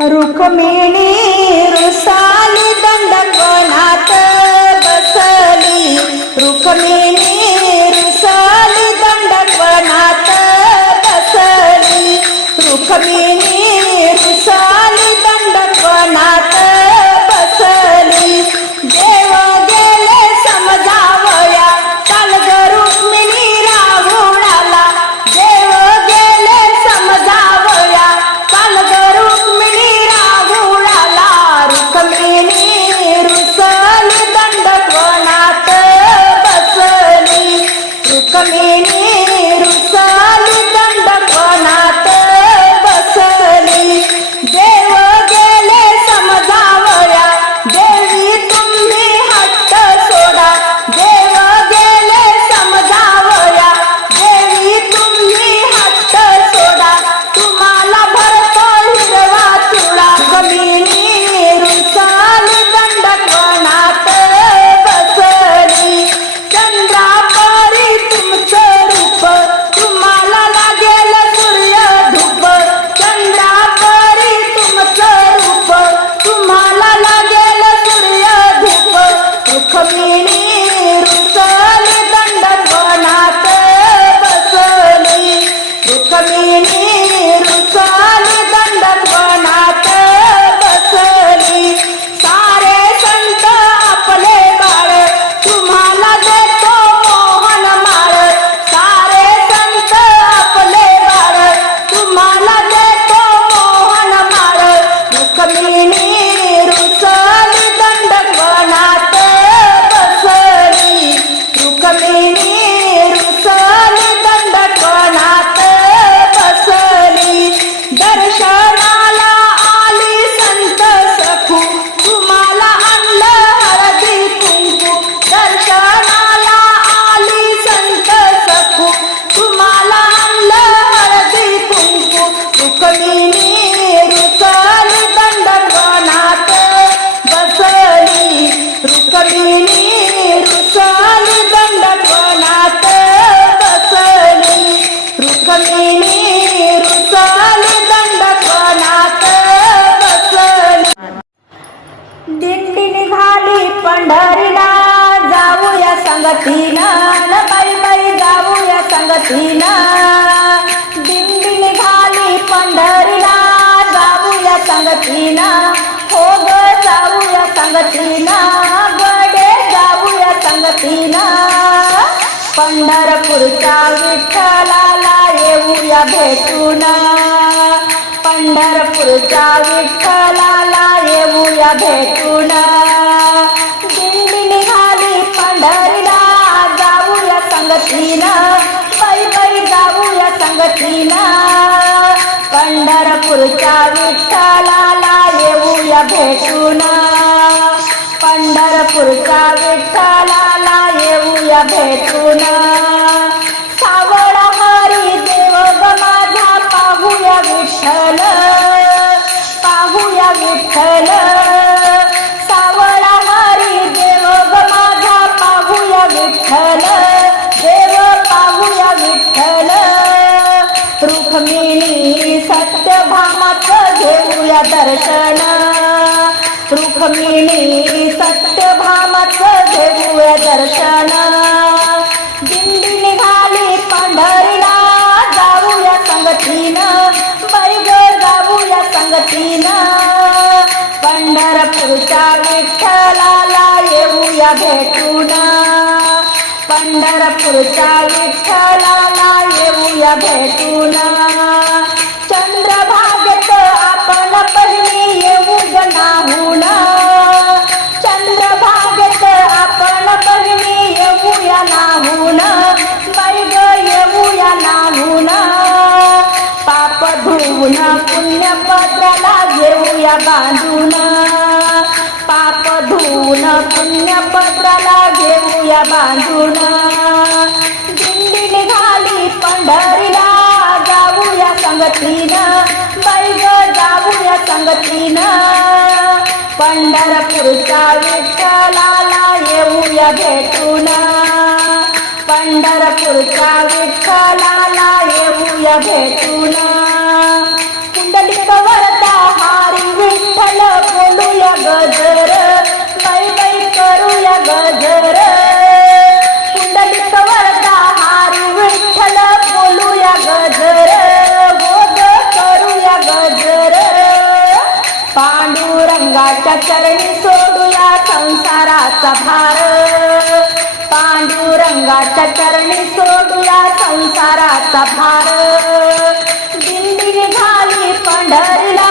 रुक्मिणी रुसाली दंडकोनात बसली. रुक्मिणी रुसाली दंडकोनात बसली. रुक्मिणी संगतीनं दिंडीने निघाली पंढरीला जाऊया संगतीना. हो ग जाऊया संगतीना. गडे जाऊया संगतीना. पंढरपूरच्या विठ्ठलाला येऊया भेटून. पंढरपूरच्या विठ्ठलाला येऊया भेटून. दिंडी निघाली पंढरीला जाऊया संगतीना. संगतीनं पंढरपूरच्या विठ्ठलाला येऊया भेटून. पंढरपूरच्या विठ्ठलाला येऊया भेटून. सावळा हरी देव माझा पाहूया विठ्ठल. पाहूया विठ्ठल. दर्शन रुक्मिणी सत्यभामाचं घेऊया दर्शन. दिंडी निघाली पंढरीला जाऊया संगतीनं. बाई जाऊया संगतीनं. पंढरपूरच्या विठ्ठलाला येऊया भेटून. पंढरपूरच्या विठ्ठलाला येऊया भेटून. चंद्र येऊ नाहून चंद्रभागेत आपण पहिली येऊया नाहून बाई ग येऊया नाहून पाप धुवून पुण्यपत्राला घेऊया बांधून. पाप धुवून पुण्यपत्राला घेऊया बांधून. दिंडी निघाली पंढरीला सांगतली ना ग जाऊया सांगतली ना पंढरपूरच्या विठ्ठलाला येऊया भेटून. पंढरपूरच्या विठ्ठलाला येऊया भेटून. कुंडली कवरता हारी विठ्ठल बोलूया गजर. बाई बाई करूया गजर. पांडुरंगाच्या चरणी सोडूया संसाराचा भार. पांडुरंगाच्या चरणी सोडूया संसाराचा भार. दिंडी निघाली पंढरीला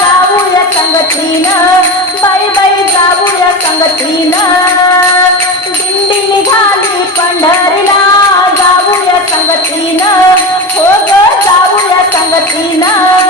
जाऊया संगतीनं. बाई बाई जाऊया संगतीनं. दिंडी निघाली पंढरीला जाऊया संगतीनं. हो ग जाऊया संगतीनं.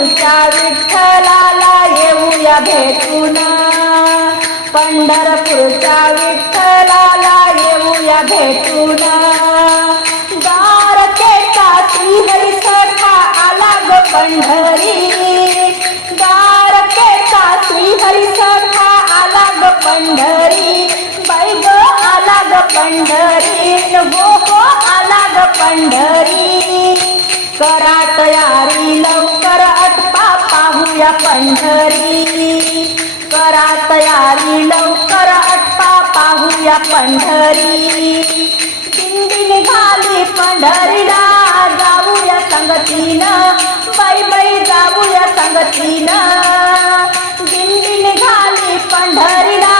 पंढरपूरच्या विठ्ठलाला येऊया भेटून. पंढरपूरच्या विठ्ठलाला येऊया भेटून. द्वारकेचा श्रीहरी सखा आला ग पंढरी. द्वारकेचा श्रीहरी सखा आला ग पंढरी. बाई ग आला ग पंढरी. गो गो आला ग पंढरी. करा तयारी लवकर अटपा पाहूया पंढरी. करा तयारी लवकर अटपा पाहूया पंढरी. दिंडी निघाली पंढरीला जाऊया संगतीनं. बाई बाई जाऊया संगतीनं. दिंडी निघाली पंढरीला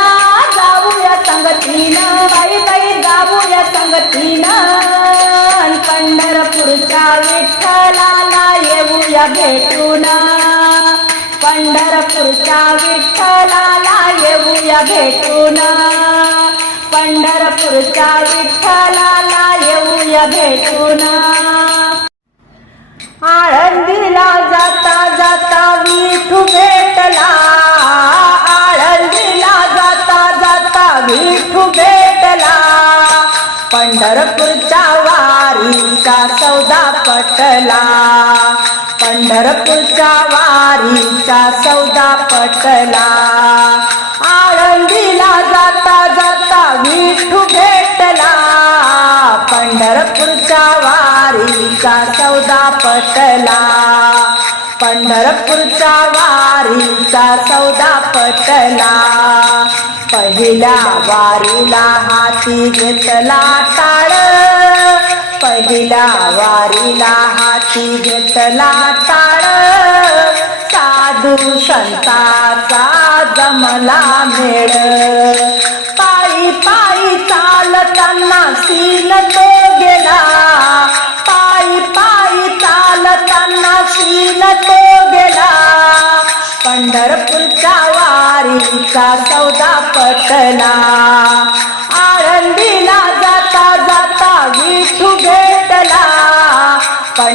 जाऊया संगतीनं. बाई बाई जाऊया संगतीनं. पंढरपूरच्या विठ्ठलाला येऊया भेटून. पंढरपूरच्या विठ्ठलाला येऊया भेटून. पंढरपूरच्या विठ्ठलाला येऊया भेटून. आळंदीला जाता जाता विठू भेटला. आळंदीला जाता जाता विठू भेटला. पंढरपूर वारीचा सौदा पटला. पंढरपूरच्या वारीचा सौदा पटला. आळंदीला जाता जाता विठू भेटला. पंढरपूरच्या वारीचा सौदा पटला. पंढरपूरच्या वारीचा सौदा पटला. पहिल्या वारीला हाती घेतला टाळ. हाती घेतला ताळ साधू संताचा जमला मेळ. पायी पायी चालताना सीन तो गेला. पायी पायी चालताना सीन तो गेला. पंढरपूरच्या वारीचा सौदा पटला. आळंदीला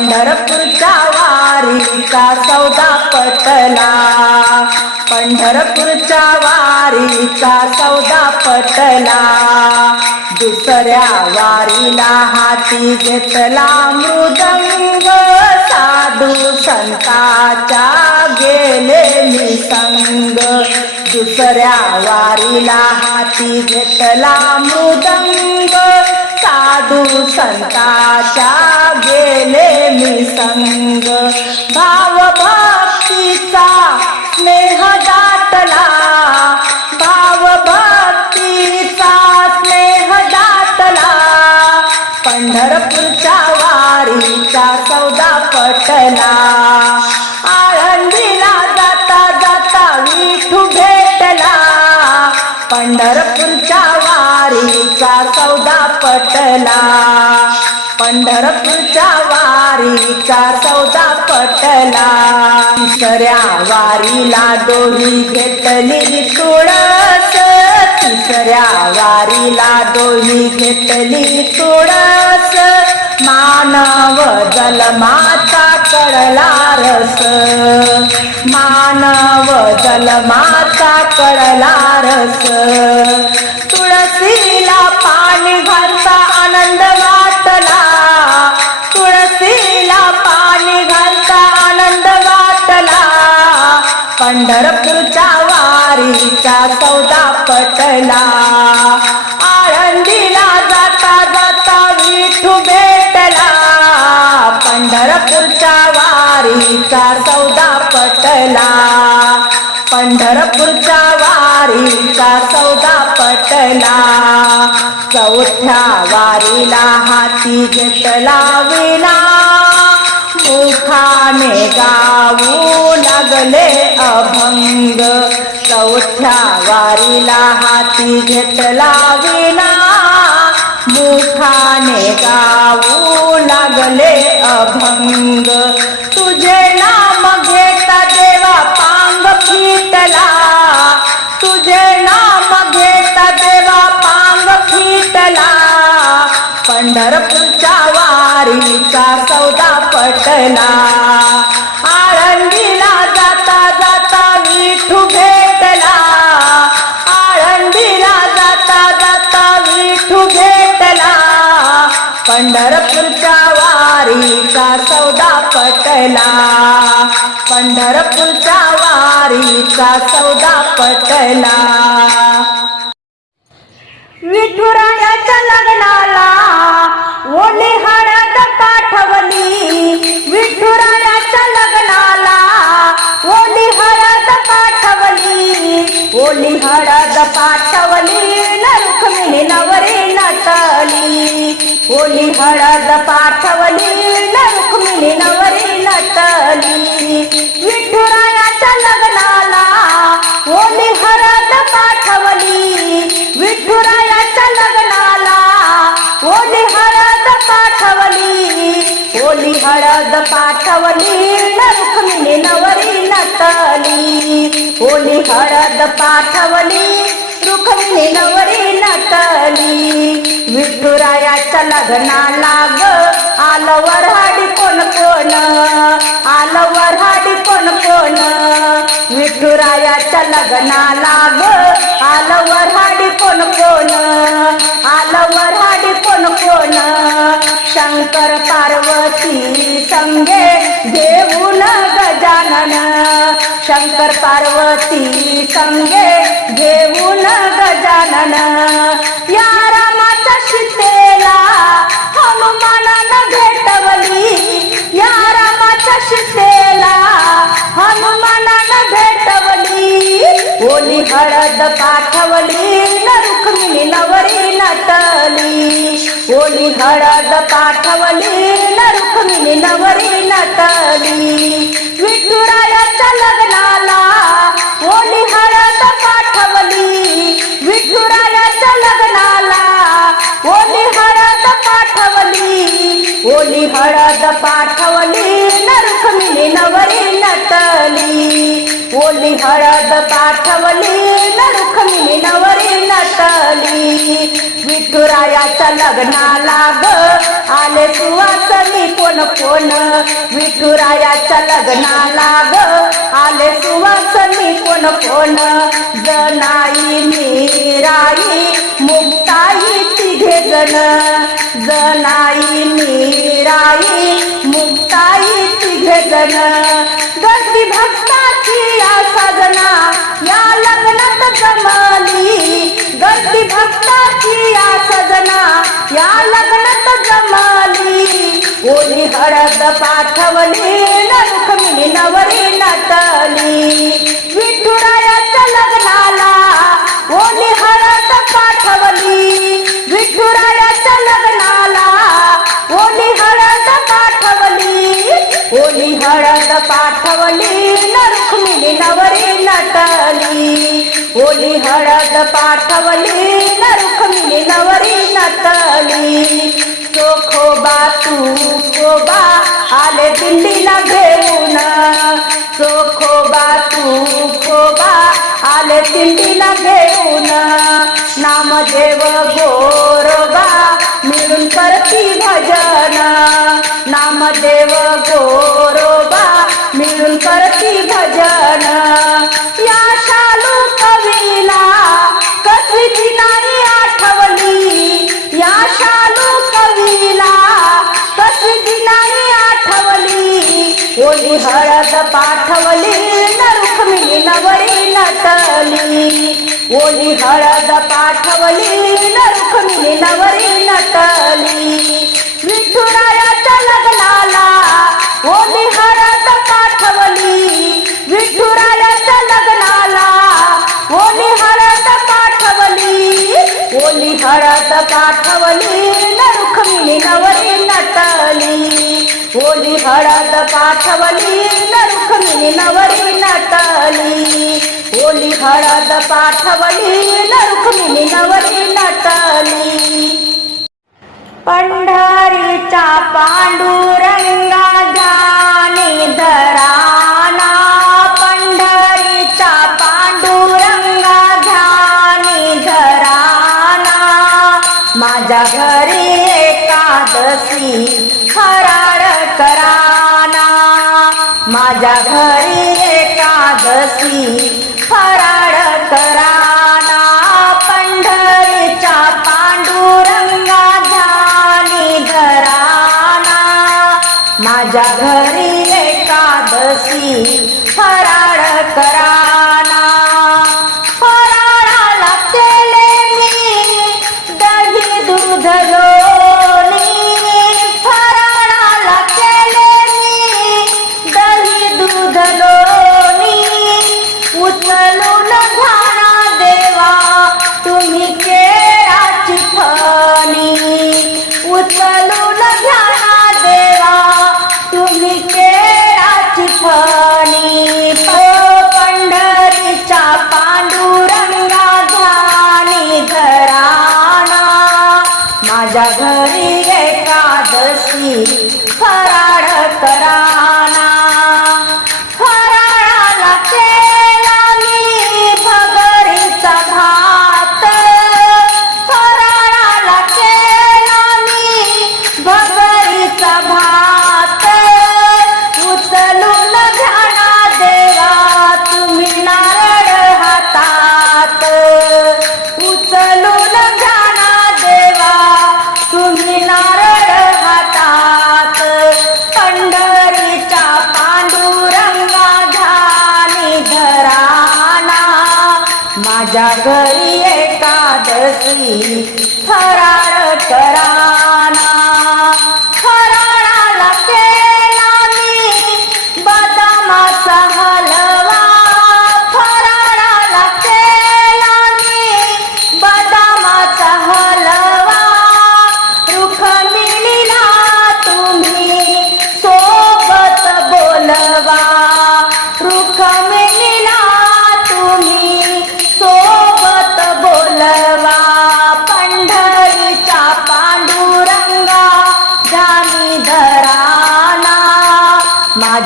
पंढरपूरच्या वारीचा सौदा पटला. पंढरपूरच्या वारीचा सौदा पटला. दुसऱ्या वारीला हाती घेतला मृदंग साधू संताच्या गेले मी संग. दुसऱ्या वारीला हाती घेतला मृदंग साधू संताच्या गेले मी संग. भाव भक्तीचा स्नेह दाटला भाव भक्तीचा स्नेह दाटला पंढरपूरच्या वारीचा सौदा पटला. आळंदीला जाता जाता विठू भेटला. पंढरपूर पटला. पंढरपूरच्या वारीचा सौदा पटला. तिसऱ्या वारीला डोली घेतली तुळस. तिसऱ्या वारीला डोली घेतली तुळस. मानव जलमाता कळला रस. मानव जलमाता कळला रस. तुळसी पाणी घरचा आनंद वाटला. तुळसीला पाणी घरचा आनंद वाटला. पंढरपूरच्या वारीचा सौदा पटला. आळंदीला जाता जाता विठू भेटला. पंढरपूरच्या वारीचा सौदा पटला. पंढरपूरच्या वारीचा सौदा पटला चौथ्या वारीला हाती घेतला विला मुखाने गाऊ लागले अभंग. चौथ्या वारीला हाती घेतला विला मुखाने गाऊ लागले अभंग. तुझे नाम घेता देवा पांग फिटला. तुझे पंढरपूरच्या वारीचा सौदा पटला. पंढरपूरच्या वारीचा सौदा पटला. विठुरायाच्या लग्नाला ओली हळद पाठवली. विठुरायाच्या लग्नाला ओली हळद पाठवली. ओली हळद पाठवली. नटली ओली हळद पाठवली. न रुक्मिणी नवरी नटली. विठुरायाच्या लग्नाला ओली हळद पाठवली. विठुरायाच्या लग्नाला ओली हळद पाठवली. ओली हळद पाठवली. न रुक्मिणी नवरी नटली. ओली हळद पाठवली. रुक्मिणी नवरी नटली. विठुरायाच्या लग्नाला ग आलं वऱ्हाडी कोण कोण? आलं वऱ्हाडी कोण कोण? विठुरायाच्या लग्नाला ग आलं वऱ्हाडी कोण कोण? आलं वऱ्हाडी कोण कोण? शंकर पार्वती संगे घेऊन गजानन. शंकर पार्वती संगे घेऊन गजानन. या रामाच्या शितेला हनुमानानं भेटवली. या रामाच्या शितेला हनुमानानं भेटवली. ओली हळद पाठवली न रुक्मिणी नवर ओली हळद पाठवली न रुक्मिणी नवरी नटली. विठुरायाच्या लग्नाला ओली हळद पाठवली विठुरायाच्या लग्नाला ओली हळद पाठवली. ओली हळद पाठवली न रुक्मिणी नवरी नटली. ओली हळद पाठवली न नवरी नटली. विठुरायाच्या लग्नाला ग आले सुवासनी कोण कोण. विठुरायाच्या लग्नाला ग आले सुवासनी कोण कोण. जनाई मीराई मुक्ताई तिघे जण. जनाई मीराई जण गर्दी भक्ताची या साधना या लग्नात जमाली. गर्दी भक्ताची या सजना या लग्नात जमाली. ओली हळद पाठवले न रुक्मिणी नवरी नटली. विठुरायाच्या लग्नाला ओली हळद पाठवली. विठुरायाच्या हळद पाठवली लक्ष्मी नवरी नटली. ओली हळद पाठवली लक्ष्मी नवरी नटली. चोखोबा तू कोबा आले दिल्लीला घेऊन. चोखोबा तू खोबा आले दिल्लीला घेऊन. नामदेव हळद पाठवली न रुक्मिणी नवरी नटली. ओली हळद पाठवली न रुक्मिणी नवरी नटली. विठुरायाच्या लग्नाला ओली हळद पाठवली. विठुरायाच्या लग्नाला ओली हळद पाठवली. ओली हळद पाठवली न रुक्मिणी नवरी नटली. ओली हळद पाठवली लक्ष्मी नवरी नटली. ओली हळद पाठवली लक्ष्मी नवरी नटली. पंढरीचा पांडुरंगा जाने दराना पंढरीचा पांडुरंगा जाने दराना माझ्या घरी एकादशी माझ्या घरी एकादशी फराळ कराना पंढरीच्या पांडुरंगा झाली घराना माझ्या घरी एकादशी फराड करा Lulu. Para!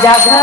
রাজা